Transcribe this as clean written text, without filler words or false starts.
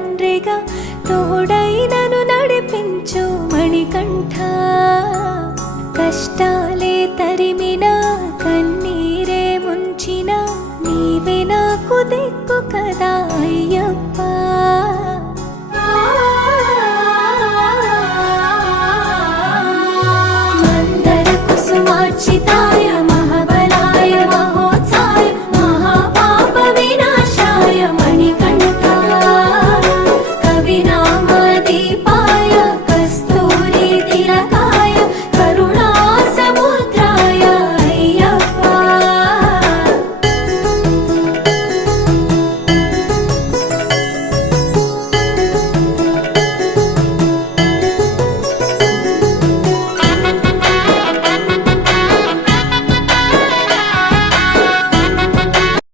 తండ్రిగా తోడై నన్ను నడిపించు మణికంఠ. కష్టాలే తరిమినా కన్నీరే ముంచిన నీవే నాకు దిక్కు కదా అయ్యప్ప.